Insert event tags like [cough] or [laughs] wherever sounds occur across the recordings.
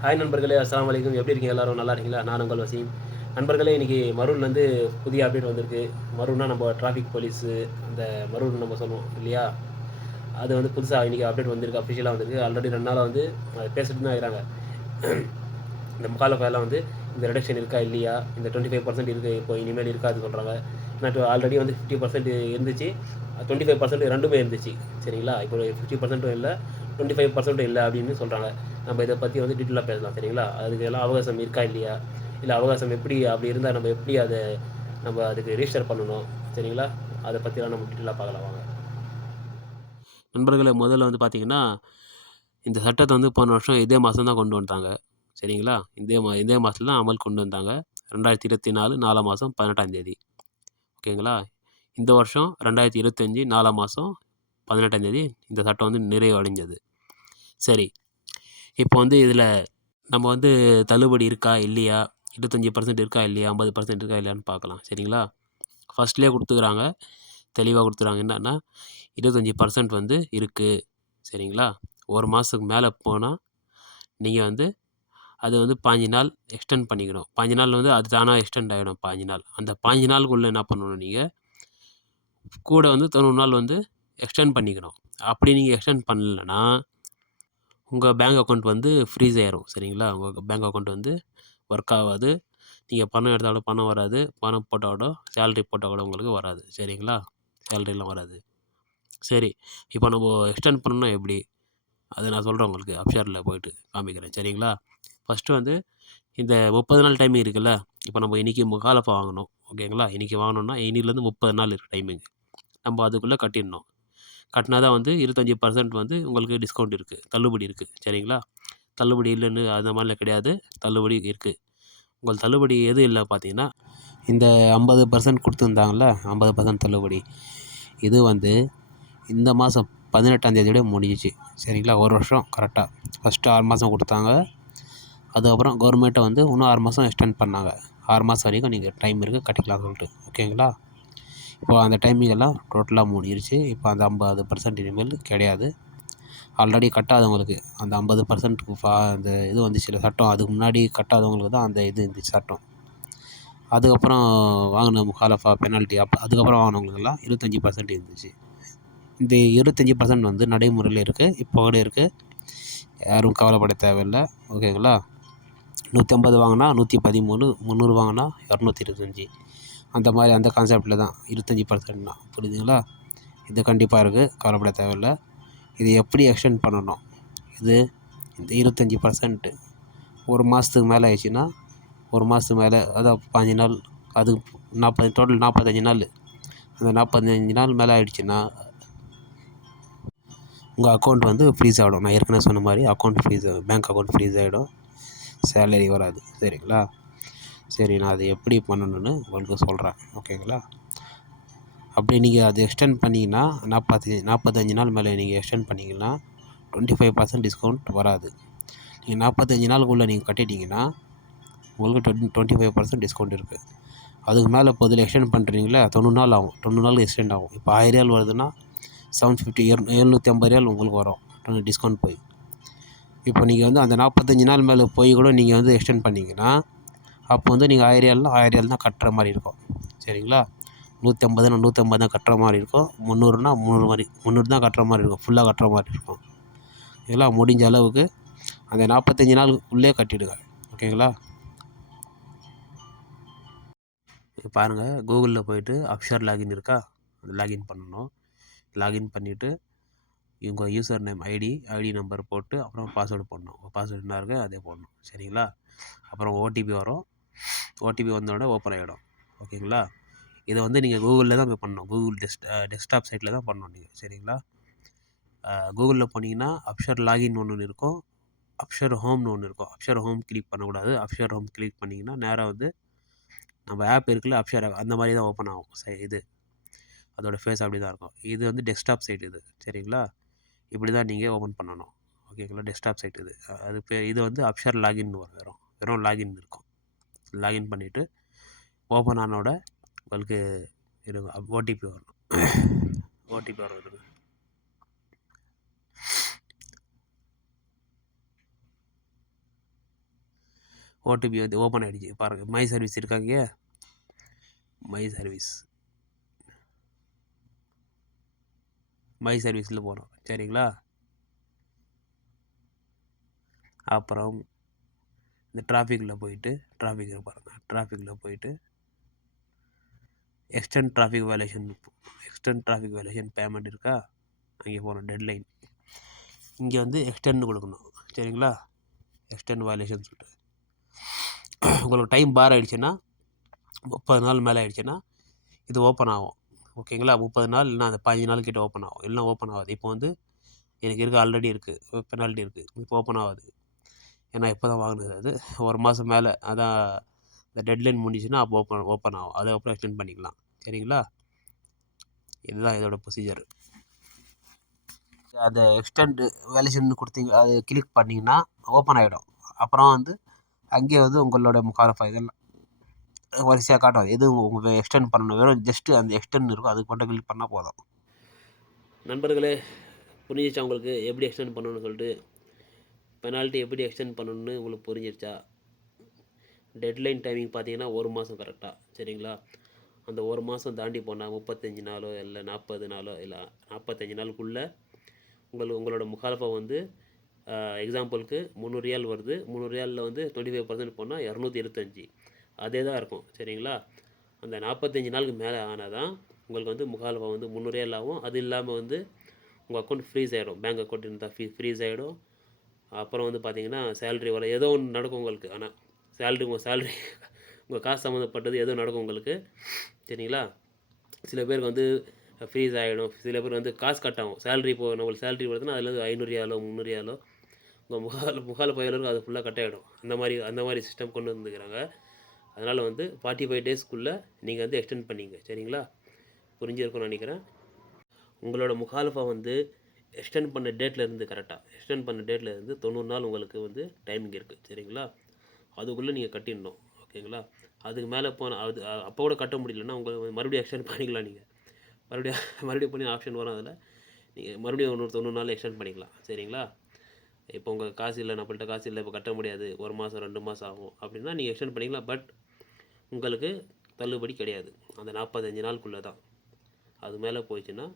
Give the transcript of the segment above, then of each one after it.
Hi நண்பர்களே அஸ்லாம் வலைக்கும் எப்படி இருக்கீங்க எல்லாரும்? நல்லா இருக்கீங்களா? நான் உங்கள் வசீம். நண்பர்களே இன்றைக்கி மரூர்லேருந்து புதிய அப்டேட் வந்திருக்கு. மருள்னா நம்ம டிராஃபிக் போலீஸு அந்த மருள் நம்ம சொல்லுவோம் இல்லையா? அது வந்து புதுசாக இன்றைக்கி அப்டேட் வந்திருக்கு அஃபிஷியலாக வந்திருக்கு. ஆல்ரெடி ரெண்டு நாளாக வந்து பேசிட்டு தான் இருக்கிறாங்க. இந்த முகாலஃபெல்லாம் வந்து இந்த ரிடக்ஷன் இருக்கா இல்லையா? இந்த டுவெண்ட்டி ஃபைவ் பர்சன்ட் இருக்குது இப்போ இனிமேல் இருக்காது சொல்கிறாங்க நான் ஆல்ரெடி வந்து ஃபிஃப்டி பர்சன்ட் இருந்துச்சு. டுவெண்ட்டி ஃபைவ் பர்சன்ட் ரெண்டுமே இருந்துச்சு. சரிங்களா? இப்போ ஃபிஃப்டி பர்சன்ட்டும் இல்லை டுவெண்ட்டி ஃபைவ் பர்சன்ட்டும் இல்லை அப்படின்னு சொல்கிறாங்க நம்ம இதை பற்றி வந்து டீட்டெயிலாக பேசலாம் சரிங்களா? அதுக்கு எல்லாம் அவகாசம் இருக்கா இல்லையா? இல்லை அவகாசம் எப்படி அப்படி இருந்தால் நம்ம எப்படி அதை நம்ம அதுக்கு ரிஜிஸ்டர் பண்ணணும் சரிங்களா? அதை பற்றிலாம் நம்ம டீட்டெயிலாக பார்க்கலாம் வாங்க. நண்பர்களை முதல்ல வந்து பார்த்தீங்கன்னா இந்த சட்டத்தை வந்து போன வருஷம் இதே மாதம் தான் கொண்டு வந்தாங்க சரிங்களா? இதே மா இதே மாதத்தில் தான் அமல் கொண்டு வந்தாங்க. ரெண்டாயிரத்தி இருபத்தி நாலு நாலாம் மாதம் பதினெட்டாம் தேதி ஓகேங்களா? இந்த வருஷம் ரெண்டாயிரத்தி இருபத்தஞ்சி நாலாம் மாதம் பதினெட்டாம் தேதி இந்த சட்டம் வந்து நிறைவடைஞ்சது. சரி இப்போ வந்து இதில் நம்ம வந்து தள்ளுபடி இருக்கா? இல்லையா? இருபத்தஞ்சி பர்சன்ட் இருக்கா? இல்லையா? ஐம்பது பர்சன்ட் இருக்கா? இல்லையான்னு பார்க்கலாம். சரிங்களா? ஃபஸ்ட்லேயே கொடுத்துக்குறாங்க. தெளிவாக கொடுத்துறாங்க என்னென்னா இருபத்தஞ்சி பர்சன்ட் வந்து இருக்குது சரிங்களா? ஒரு மாதத்துக்கு மேலே போனால் நீங்கள் வந்து அது வந்து பாஞ்சு நாள் எக்ஸ்டெண்ட் பண்ணிக்கணும். பாஞ்சு நாள் வந்து அது தானாக எக்ஸ்டெண்ட் ஆகிடும் பாஞ்சு நாள். அந்த பாஞ்சு நாளுக்குள்ளே என்ன பண்ணணும் நீங்கள் கூட வந்து தொண்ணூறு நாள் வந்து எக்ஸ்டெண்ட் பண்ணிக்கணும். அப்படி நீங்கள் எக்ஸ்டெண்ட் பண்ணலன்னா உங்கள் பேங்க் அக்கௌண்ட் வந்து ஃப்ரீஸ் ஆயிரும் சரிங்களா? உங்கள் பேங்க் அக்கௌண்ட் வந்து ஒர்க் ஆகாது. நீங்கள் பணம் எடுத்தாலும் பணம் வராது. பணம் போட்டால் கூட சேலரி போட்டால் கூட உங்களுக்கு வராது சரிங்களா? சேலரிலாம் வராது. சரி இப்போ நம்ம எக்ஸ்டெண்ட் பண்ணணும் எப்படி? அதை நான் சொல்கிறேன் உங்களுக்கு அப்ஷரில் போயிட்டு காமிக்கிறேன் சரிங்களா? ஃபஸ்ட்டு வந்து இந்த முப்பது நாள் டைமிங் இருக்குல்ல இப்போ நம்ம இன்றைக்கி முகாலப்பா வாங்கணும் ஓகேங்களா இன்றைக்கி வாங்கணுன்னா இன்னிலேருந்து முப்பது நாள் இருக்குது டைமிங் நம்ம அதுக்குள்ளே கட்டிடணும். கட்டினா தான் வந்து இருபத்தஞ்சி பர்சன்ட் வந்து உங்களுக்கு டிஸ்கவுண்ட் இருக்குது தள்ளுபடி இருக்குது சரிங்களா? தள்ளுபடி இல்லைன்னு அந்த மாதிரிலாம் கிடையாது. தள்ளுபடி இருக்குது உங்கள் தள்ளுபடி எது இல்லை பார்த்தீங்கன்னா இந்த ஐம்பது பர்சன்ட் கொடுத்துருந்தாங்கள ஐம்பது பர்சன்ட் தள்ளுபடி. இது வந்து இந்த மாதம் பதினெட்டாம் தேதியோட முடிஞ்சிச்சு. சரிங்களா? ஒரு வருஷம் கரெக்டாக ஃபஸ்ட்டு ஆறு மாதம் கொடுத்தாங்க. அதுக்கப்புறம் கவர்மெண்ட்டை வந்து இன்னும் ஆறு மாதம் எக்ஸ்டெண்ட் பண்ணாங்க. ஆறு மாதம் வரைக்கும் நீங்கள் டைம் இருக்குது கட்டிக்கலாம் சொல்லிட்டு. ஓகேங்களா இப்போ அந்த டைமிங் எல்லாம் டோட்டலாக முடிஞ்சிருச்சு இப்போ அந்த ஐம்பது பர்சன்ட் இனிமேல் கிடையாது. ஆல்ரெடி கட்டாதவங்களுக்கு அந்த ஐம்பது பர்சன்ட்டுக்கு ஃபா அந்த இது வந்துச்சுல சட்டம். அதுக்கு முன்னாடி கட்டாதவங்களுக்கு தான் அந்த இது இருந்துச்சு சட்டம். அதுக்கப்புறம் வாங்கின முகாலஃபா பெனால்ட்டி அப் அதுக்கப்புறம் வாங்கினவங்களுக்கெல்லாம் இருபத்தஞ்சி பர்சன்ட் இருந்துச்சு. இந்த இருபத்தஞ்சி பர்சன்ட் வந்து நடைமுறையில் இருக்குது இப்போ கூட இருக்குது யாரும் கவலைப்பட தேவையில்லை ஓகேங்களா? நூற்றி ஐம்பது வாங்கினா நூற்றி பதிமூணு முந்நூறு வாங்கினா இரநூத்தி இருபத்தஞ்சி. அந்த மாதிரி அந்த கான்செப்டில் தான் இருபத்தஞ்சி பர்சன்ட்னா புரியுதுங்களா? இது கண்டிப்பாக இருக்குது கவலைப்பட தேவையில்லை. இது எப்படி எக்ஸ்டெண்ட் பண்ணணும்? இது இந்த இருபத்தஞ்சி பர்சன்ட்டு ஒரு மாதத்துக்கு மேலே ஆயிடுச்சுன்னா ஒரு மாதத்துக்கு மேலே அதான் பாஞ்சு நாள் அது நாற்பது டோட்டல் நாற்பத்தஞ்சி நாள். அந்த நாற்பத்தஞ்சு நாள் மேலே ஆயிடுச்சுன்னா உங்கள் அக்கௌண்ட் வந்து ஃப்ரீஸ் ஆகிடும் நான் ஏற்கனவே சொன்ன மாதிரி account freeze bank account freeze ஆகிடும் சேலரி வராது. சரிங்களா? சரி நான் அதை எப்படி பண்ணணும்னு உங்களுக்கு சொல்கிறேன் ஓகேங்களா அப்படி நீங்கள் அதை எக்ஸ்டெண்ட் பண்ணிங்கன்னா நாற்பத்தி நாற்பத்தஞ்சு நாள் மேலே நீங்கள் எக்ஸ்டெண்ட் பண்ணிங்கன்னா டுவெண்ட்டி ஃபைவ் பர்சன்ட் டிஸ்கவுண்ட் வராது. நீங்கள் நாற்பத்தஞ்சு நாளுக்குள்ளே நீங்கள் கட்டிட்டீங்கன்னா உங்களுக்கு twenty twenty five percent discount இருக்குது அதுக்கு மேலே பொதுவில் எக்ஸ்டெண்ட் பண்ணுறீங்களா தொண்ணூறு நாள் ஆகும். தொண்ணூறு நாள் எக்ஸ்டெண்ட் ஆகும். இப்போ ஆயிரம் ரியால் வருதுன்னா செவன் ஃபிஃப்டி எழுநூற்றி ஐம்பது ரியால் உங்களுக்கு வரும். டிஸ்கவுண்ட் போய். இப்போ நீங்கள் வந்து அந்த நாற்பத்தஞ்சு நாள் மேலே போய் கூட நீங்கள் வந்து எக்ஸ்டெண்ட் பண்ணிங்கன்னா அப்போ வந்து நீங்கள் ஆயிரம் ரியால்னா ஆயிரம் தான் கட்டுற மாதிரி இருக்கும். சரிங்களா? நூற்றம்பதுனா நூற்றம்பது தான் கட்டுற மாதிரி இருக்கும். முந்நூறுனா முந்நூறு மாதிரி முந்நூறு தான் கட்டுற மாதிரி இருக்கும். ஃபுல்லாக கட்டுற மாதிரி இருக்கும். ஓகேங்களா முடிஞ்ச அளவுக்கு அந்த நாற்பத்தஞ்சு நாள் உள்ளே கட்டிடுங்க. ஓகேங்களா? பாருங்கள் கூகுளில் போயிட்டு அப்ஷர் லாகின் இருக்கா? அந்த லாகின் பண்ணணும். லாகின் பண்ணிவிட்டு இவங்க user name ID ID number போட்டு அப்புறம் பாஸ்வேர்டு போடணும். பாஸ்வேர்டு என்ன இருக்குது அதே போடணும். சரிங்களா? அப்புறம் ஓடிபி வரும். ஓடிபி வந்தோடனே ஓப்பன் ஆகிடும் ஓகேங்களா? இதை வந்து நீங்கள் கூகுளில் தான் போய் பண்ணணும். கூகுள் டெஸ்க் டெஸ்க்டாப் சைட்டில் தான் பண்ணணும் நீங்கள் சரிங்களா? கூகுளில் போனீங்கன்னா அப்ஷர் லாகின் ஒன்று இருக்கும். அப்ஷர் ஹோம்னு ஒன்று இருக்கும். அப்ஷர் ஹோம் கிளிக் பண்ணக்கூடாது. அப்ஷர் ஹோம் கிளிக் பண்ணிங்கன்னா நேராக வந்து நம்ம ஆப் இருக்குல்ல அப்ஷர் ஆப் அந்த மாதிரி தான் ஓப்பன் ஆகும். சை இது. அதோடய ஃபேஸ் அப்படி தான் இருக்கும். இது வந்து டெஸ்க்டாப் சைட் இது. சரிங்களா? இப்படி தான் நீங்கள் ஓப்பன் பண்ணணும். ஓகேங்களா? டெஸ்க்டாப் சைட் இது. அது பே இது வந்து அப்ஷர் லாகின் வரும். வெறும் வெறும் லாகின் இருக்கும். லாகின் பண்ணிவிட்டு ஓப்பன் ஆனோட உங்களுக்கு இருங்க ஓடிபி வரணும் ஓடிபி வரும். ஓடிபி வந்து ஓப்பன் ஆகிடுச்சு பாருங்கள் மை சர்வீஸ் இருக்காங்க மை சர்வீஸ் மை சர்வீஸில் போகிறோம் சரிங்களா? அப்புறம் இந்த டிராஃபிக்கில் போயிட்டு டிராஃபிக் பாருங்கள் டிராஃபிக்கில் போயிட்டு extend traffic violation extend traffic violation payment இருக்கா? அங்கே போகணும் டெட்லைன் இங்கே வந்து எக்ஸ்டெண்ட் கொடுக்கணும். சரிங்களா? எக்ஸ்டெண்ட் வயலேஷன் சொல்லிட்டு. உங்களுக்கு டைம் பார் ஆகிடுச்சுன்னா முப்பது நாள் மேலே ஆகிடுச்சுன்னா இது ஓப்பன் ஆகும். ஓகேங்களா முப்பது நாள் இல்லைனா அந்த பதினஞ்சு நாள் கிட்ட ஓப்பன் ஆகும். இல்லைனா ஓப்பன் ஆகாது. இப்போ வந்து எனக்கு இருக்குது ஆல்ரெடி இருக்குது பெனால்ட்டி இருக்குது இப்போ ஓப்பன் ஆகாது. ஏன்னா இப்போ தான் வாங்கினது. அது ஒரு மாதம் மேலே அதான் இந்த டெட்லைன் முடிஞ்சுன்னா அப்போ ஓப்பன் ஓப்பன் ஆகும். அதுக்கப்புறம் எக்ஸ்டெண்ட் பண்ணிக்கலாம். சரிங்களா? இதுதான் இதோட ப்ரொசீஜர் அந்த எக்ஸ்டெண்ட் வேலேஷன் கொடுத்தீங்க அது கிளிக் பண்ணிங்கன்னா ஓப்பன் ஆகிடும் அப்புறம் வந்து அங்கேயே வந்து உங்களோட முகாரஃபா இதெல்லாம் வரிசையாக காட்டும். எது உங்கள் எக்ஸ்டெண்ட் பண்ணணும்? வெறும் ஜஸ்ட்டு அந்த எக்ஸ்டெண்ட் இருக்கும். அதுக்கு மட்டும் கிளிக் பண்ணால் போதும். நண்பர்களே புரிஞ்சிச்சு உங்களுக்கு? எப்படி எக்ஸ்டெண்ட் பண்ணணும்னு சொல்லிட்டு பெனால்ட்டி எப்படி எக்ஸ்டெண்ட் பண்ணணும்னு உங்களுக்கு புரிஞ்சிருச்சா? டெட்லைன் டைமிங் பார்த்தீங்கன்னா ஒரு மாதம் கரெக்டாக சரிங்களா? அந்த ஒரு மாதம் தாண்டி போனால் முப்பத்தஞ்சு நாளோ இல்லை நாற்பது நாளோ இல்லை நாற்பத்தஞ்சு நாளுக்குள்ளே உங்கள் உங்களோட முகாலப்பை வந்து எக்ஸாம்பிளுக்கு முந்நூறு ரியால் வருது. முந்நூறு ரியாலில் வந்து டுவெண்ட்டி ஃபைவ் பர்சன்ட் போனால் இரநூத்தி இருபத்தஞ்சி அதே தான் இருக்கும் சரிங்களா? அந்த நாற்பத்தஞ்சு நாளுக்கு மேலே ஆனால் தான் உங்களுக்கு வந்து முகாலஃபா வந்து முந்நூறு ரியால் ஆகும். அது இல்லாமல் வந்து உங்கள் அக்கௌண்ட் ஃப்ரீஸ் ஆகிடும் பேங்க் அக்கௌண்ட் இருந்தால் ஃப்ரீ ஃப்ரீஸ் ஆகிடும் அப்புறம் வந்து பார்த்தீங்கன்னா சேலரி வர ஏதோ ஒன்று நடக்கும் உங்களுக்கு. ஆனால் சேல்ரி உங்கள் சேல்ரி உங்கள் காசு சம்மந்தப்பட்டது ஏதோ நடக்கும் உங்களுக்கு. சரிங்களா? சில பேருக்கு வந்து ஃப்ரீஸ் ஆகிடும் சில பேர் வந்து காசு கட் ஆகும். சேலரி இப்போ நம்மளுக்கு சேலரி வருதுன்னா அதில் ஐநூறுயாலோ முந்நூறுயாலோ உங்கள் முகால முகால பயலருக்கு அது ஃபுல்லாக கட் ஆகிடும் அந்த மாதிரி அந்த மாதிரி சிஸ்டம் கொண்டு வந்துக்கிறாங்க. அதனால் வந்து ஃபார்ட்டி ஃபைவ் டேஸ்க்குள்ளே நீங்கள் வந்து எக்ஸ்டெண்ட் பண்ணிங்க. சரிங்களா? புரிஞ்சிருக்கும்னு நினைக்கிறேன். உங்களோட முகாலஃபா வந்து எக்ஸ்டெண்ட் பண்ண டேட்லேருந்து கரெக்டாக எக்ஸ்டெண்ட் பண்ண டேட்லேருந்து தொண்ணூறு நாள் உங்களுக்கு வந்து டைமிங் இருக்குது சரிங்களா? அதுக்குள்ளே நீங்கள் கட்டிடணும் ஓகேங்களா? அதுக்கு மேலே போன அது அப்போ கூட கட்ட முடியலன்னா உங்களுக்கு மறுபடியும் எக்ஸ்டெண்ட் பண்ணிக்கலாம் நீங்கள் மறுபடியும் [laughs] மறுபடியும் பண்ணி ஆப்ஷன் வரும் அதில். நீங்கள் மறுபடியும் ஒன்று தொண்ணூறு நாள் எக்ஸ்டெண்ட் பண்ணிக்கலாம் சரிங்களா? இப்போ உங்கள் காசு இல்லை நம்மள்ட்ட காசு இல்லை இப்போ கட்ட முடியாது ஒரு மாதம் ரெண்டு மாதம் ஆகும் அப்படின்னா நீங்கள் எக்ஸ்டெண்ட் பண்ணிக்கலாம் பட் உங்களுக்கு தள்ளுபடி கிடையாது. அந்த நாற்பத்தஞ்சு நாளுக்குள்ளே தான். அது மேலே போயிடுச்சுன்னா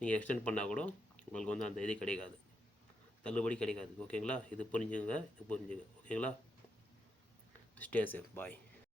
நீங்கள் எக்ஸ்டெண்ட் பண்ணால் கூட உங்களுக்கு வந்து அந்த இது கிடைக்காது. தள்ளுபடி கிடைக்காது. ஓகேங்களா? இது புரிஞ்சுங்க இது புரிஞ்சுங்க. ஓகேங்களா? ஸ்டே சேஃப் பாய்